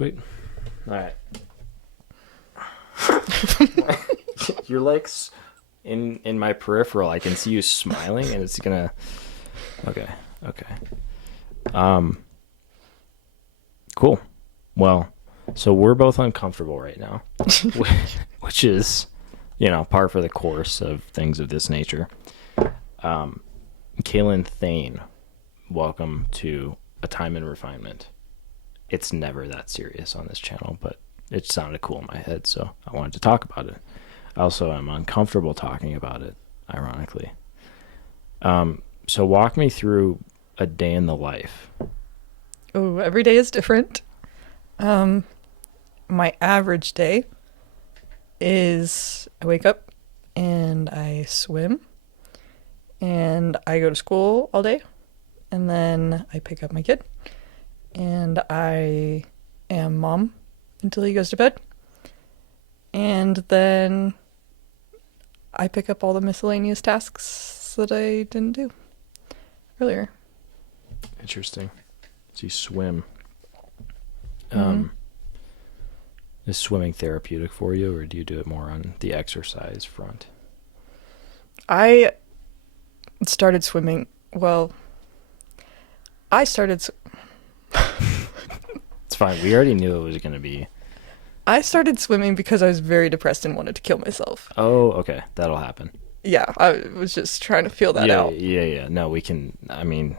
Sweet. All right. You're like in my peripheral. I can see you smiling, and it's gonna. Okay. Cool. Well, so we're both uncomfortable right now, which is, par for the course of things of this nature. Kaylin Thayne, welcome to A Time in Refinement. It's never that serious on this channel, but it sounded cool in my head, so I wanted to talk about it. Also, I'm uncomfortable talking about it, ironically. So walk me through a day in the life. Oh, every day is different. My average day is I wake up and I swim and I go to school all day, and then I pick up my kid and I am mom until he goes to bed, and then I pick up all the miscellaneous tasks that I didn't do earlier. Interesting. So you swim. Mm-hmm. Is swimming therapeutic for you, or do you do it more on the exercise front? I started swimming. Well, I started. It's fine. We already knew it was going to be. I started swimming because I was very depressed and wanted to kill myself. Oh, okay. That'll happen. Yeah, I was just trying to feel that out. Yeah. No, we can. I mean,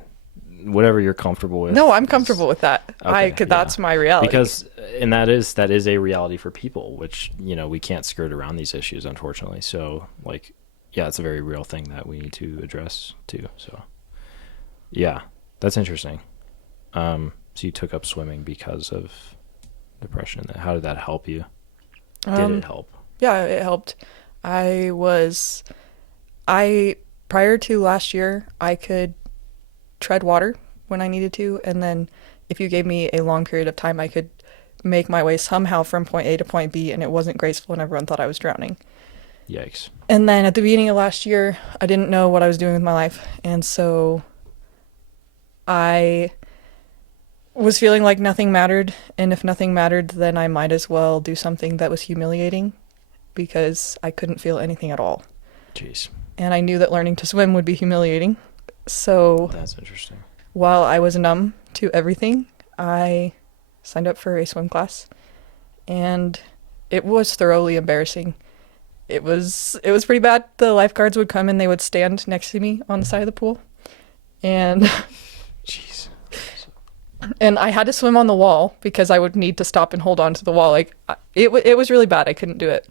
whatever you're comfortable with. No, I'm comfortable with that. Okay, that's my reality. Because, and that is a reality for people, which, we can't skirt around these issues, unfortunately. So, it's a very real thing that we need to address too. So, yeah, that's interesting. So you took up swimming because of depression. How did that help you? Did it help? Yeah, it helped. Prior to last year, I could tread water when I needed to, and then if you gave me a long period of time, I could make my way somehow from point A to point B, and it wasn't graceful, and everyone thought I was drowning. Yikes. And then at the beginning of last year, I didn't know what I was doing with my life, and so I was feeling like nothing mattered, and if nothing mattered, then I might as well do something that was humiliating, because I couldn't feel anything at all. Jeez. And I knew that learning to swim would be humiliating. So that's interesting. While I was numb to everything, I signed up for a swim class, and it was thoroughly embarrassing. It was pretty bad. The lifeguards would come and they would stand next to me on the side of the pool, and jeez. And I had to swim on the wall because I would need to stop and hold on to the wall. It was really bad. I couldn't do it.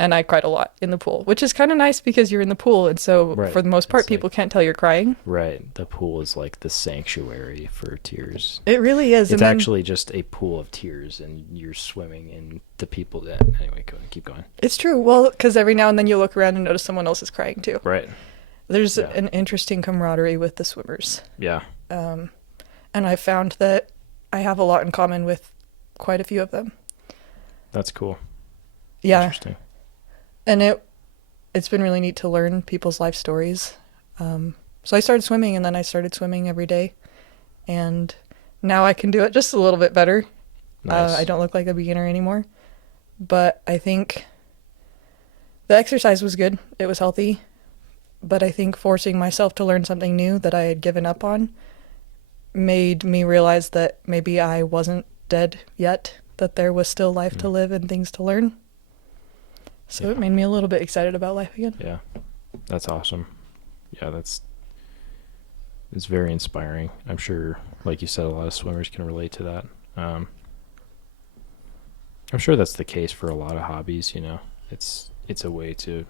And I cried a lot in the pool, which is kind of nice because you're in the pool. And so for the most part, people can't tell you're crying. Right. The pool is like the sanctuary for tears. It really is. It's actually just a pool of tears, and you're swimming in the people that... Anyway, keep going. It's true. Well, because every now and then you look around and notice someone else is crying too. Right. There's an interesting camaraderie with the swimmers. Yeah. And I found that I have a lot in common with quite a few of them. That's cool. Yeah. Interesting. And it's been really neat to learn people's life stories. So I started swimming, and then I started swimming every day. And now I can do it just a little bit better. Nice. I don't look like a beginner anymore. But I think the exercise was good. It was healthy. But I think forcing myself to learn something new that I had given up on made me realize that maybe I wasn't dead yet, that there was still life to live and things to learn. So it made me a little bit excited about life again. Yeah, that's awesome. Yeah, it's very inspiring. I'm sure, like you said, a lot of swimmers can relate to that. I'm sure that's the case for a lot of hobbies. It's a way to,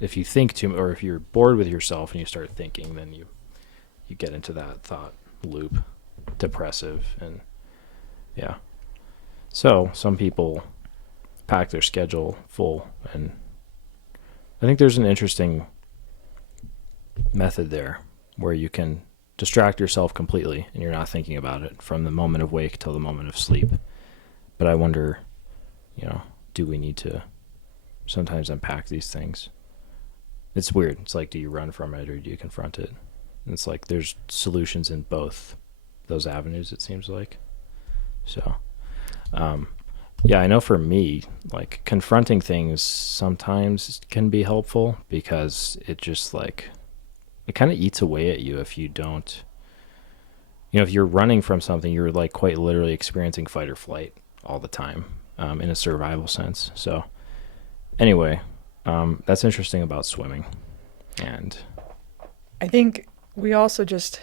if you think too, or if you're bored with yourself and you start thinking, then you get into that thought loop, depressive, and yeah. So some people pack their schedule full, and I think there's an interesting method there where you can distract yourself completely and you're not thinking about it from the moment of wake till the moment of sleep. But I wonder, do we need to sometimes unpack these things? It's weird. It's like, do you run from it or do you confront it? And it's like there's solutions in both those avenues, it seems like. So, um, yeah, I know for me, like confronting things sometimes can be helpful because it just like it kind of eats away at you if you don't. If you're running from something, you're like quite literally experiencing fight or flight all the time, in a survival sense. So, anyway, that's interesting about swimming, and I think we also just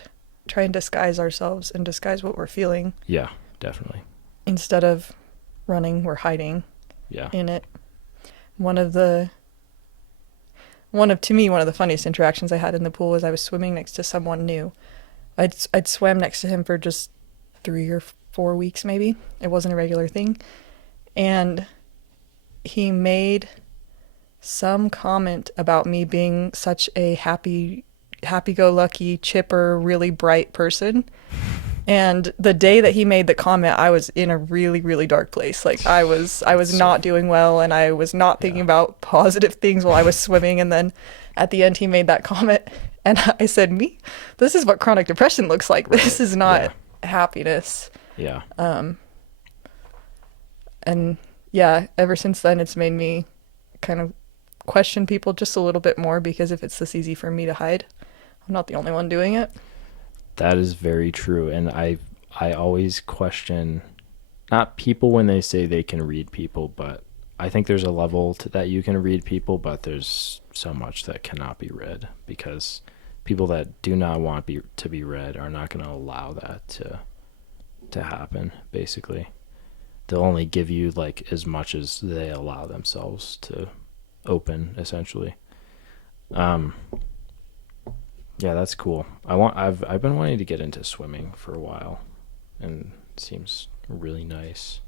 try and disguise ourselves and disguise what we're feeling yeah, definitely, instead of running, we're hiding yeah, in it. To me, one of the funniest interactions I had in the pool was I was swimming next to someone new. I'd swam next to him for just 3 or 4 weeks maybe. It wasn't a regular thing. And he made some comment about me being such a happy-go-lucky, chipper, really bright person. And the day that he made the comment, I was in a really, really dark place. Like I was not doing well, and I was not thinking about positive things while I was swimming. And then at the end, he made that comment, and I said, this is what chronic depression looks like. This is not happiness. yeah, And yeah, ever since then, it's made me kind of question people just a little bit more, because if it's this easy for me to hide, I'm not the only one doing it. that is very true. And I always question not people when they say they can read people, but I think there's a level to that you can read people, but there's so much that cannot be read because people that do not want to be read are not going to allow that to happen. Basically, they'll only give you like as much as they allow themselves to open, essentially. Yeah, that's cool. I've been wanting to get into swimming for a while, and it seems really nice.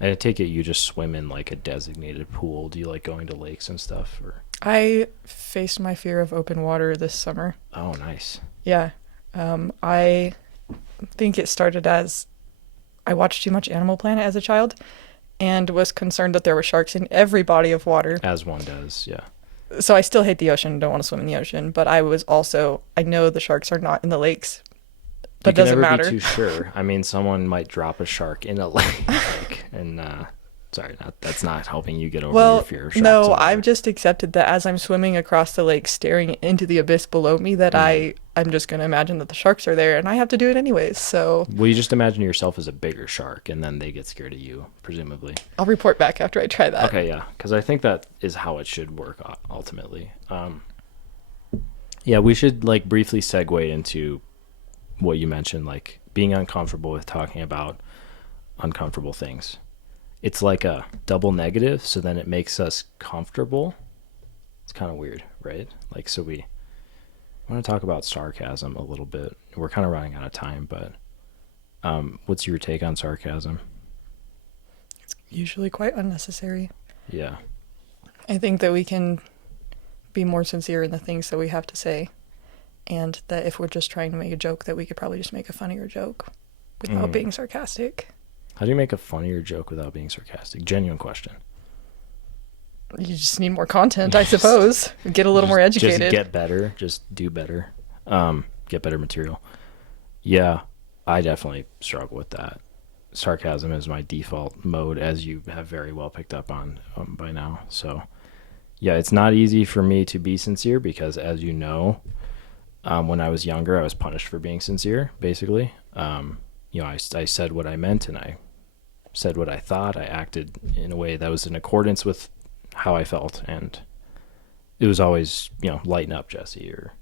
And I take it you just swim in like a designated pool. Do you like going to lakes and stuff? Or I faced my fear of open water this summer. oh, nice. Yeah. I think it started as I watched too much Animal Planet as a child and was concerned that there were sharks in every body of water. As one does, yeah. So I still hate the ocean, don't want to swim in the ocean, but I know the sharks are not in the lakes. That doesn't matter. You can never be too sure. I mean, someone might drop a shark in a lake, and that's not helping you get over your fear of sharks. No, I've just accepted that as I'm swimming across the lake, staring into the abyss below me, that I'm just going to imagine that the sharks are there, and I have to do it anyways. So, well, you just imagine yourself as a bigger shark, and then they get scared of you, presumably. I'll report back after I try that. Okay, yeah, because I think that is how it should work ultimately. Yeah, we should like briefly segue into what you mentioned, like being uncomfortable with talking about uncomfortable things. It's like a double negative, so then it makes us comfortable. It's kind of weird, right? Like, so we want to talk about sarcasm a little bit. We're kind of running out of time, but what's your take on sarcasm? It's usually quite unnecessary. Yeah. I think that we can be more sincere in the things that we have to say, and that if we're just trying to make a joke, that we could probably just make a funnier joke without being sarcastic. How do you make a funnier joke without being sarcastic? Genuine question. You just need more content, I suppose. Get a little more educated. Just get better. Just do better. Get better material. Yeah, I definitely struggle with that. Sarcasm is my default mode, as you have very well picked up on by now. So, yeah, it's not easy for me to be sincere because, as you know, when I was younger, I was punished for being sincere, basically. I said what I meant, and I said what I thought. I acted in a way that was in accordance with how I felt, and it was always, lighten up, Jesse, or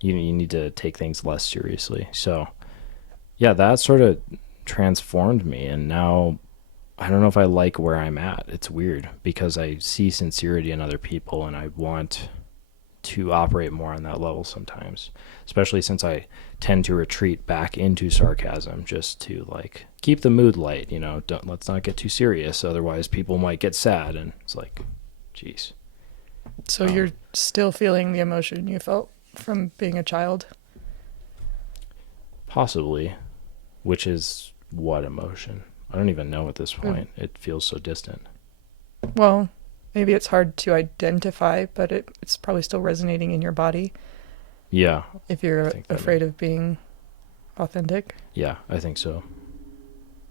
you need to take things less seriously. So, yeah, that sort of transformed me, and now I don't know if I like where I'm at. It's weird because I see sincerity in other people, and I want to operate more on that level sometimes, especially since I tend to retreat back into sarcasm just to like keep the mood light, let's not get too serious, otherwise people might get sad, and it's like, geez. So you're still feeling the emotion you felt from being a child? Possibly. Which is what emotion? I don't even know at this point. It feels so distant. Well, maybe it's hard to identify, but it's probably still resonating in your body. Yeah. If you're afraid of being authentic. Yeah, I think so.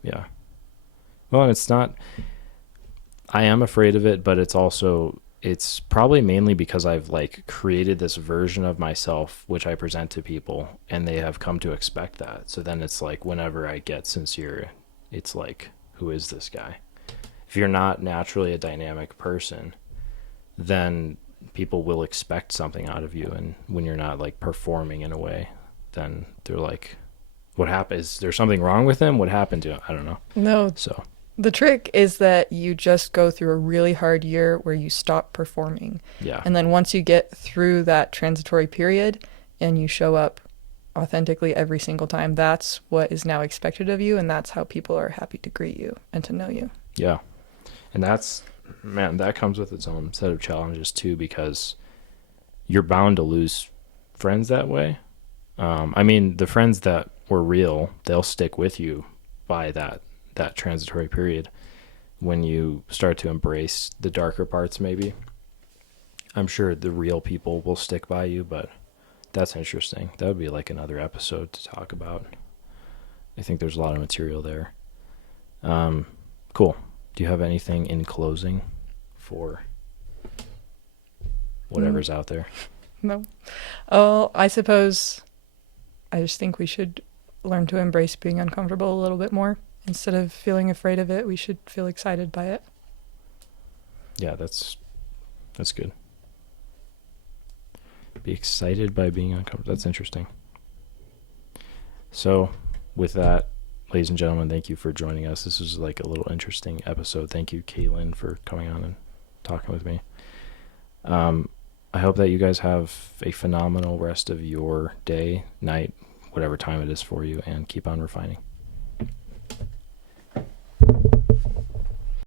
Yeah. Well, it's not, I am afraid of it, but it's probably mainly because I've like created this version of myself which I present to people and they have come to expect that. So then it's like whenever I get sincere, it's like, who is this guy? If you're not naturally a dynamic person, then people will expect something out of you. And when you're not like performing in a way, then they're like, what happened? Is there something wrong with him? What happened to him? I don't know. No, So, the trick is that you just go through a really hard year where you stop performing. yeah. And then once you get through that transitory period and you show up authentically every single time, that's what is now expected of you. And that's how people are happy to greet you and to know you. Yeah. And that's, man, that comes with its own set of challenges too, because you're bound to lose friends that way. I mean, the friends that were real, they'll stick with you by that transitory period. When you start to embrace the darker parts, maybe, I'm sure the real people will stick by you, but that's interesting. That would be like another episode to talk about. I think there's a lot of material there. Cool. Do you have anything in closing for whatever's out there? No. Oh, I suppose I just think we should learn to embrace being uncomfortable a little bit more. Instead of feeling afraid of it, we should feel excited by it. Yeah, that's good. Be excited by being uncomfortable. That's interesting. So, with that, ladies and gentlemen, thank you for joining us. This was like a little interesting episode. Thank you, Kaylin, for coming on and talking with me. I hope that you guys have a phenomenal rest of your day, night, whatever time it is for you, and keep on refining.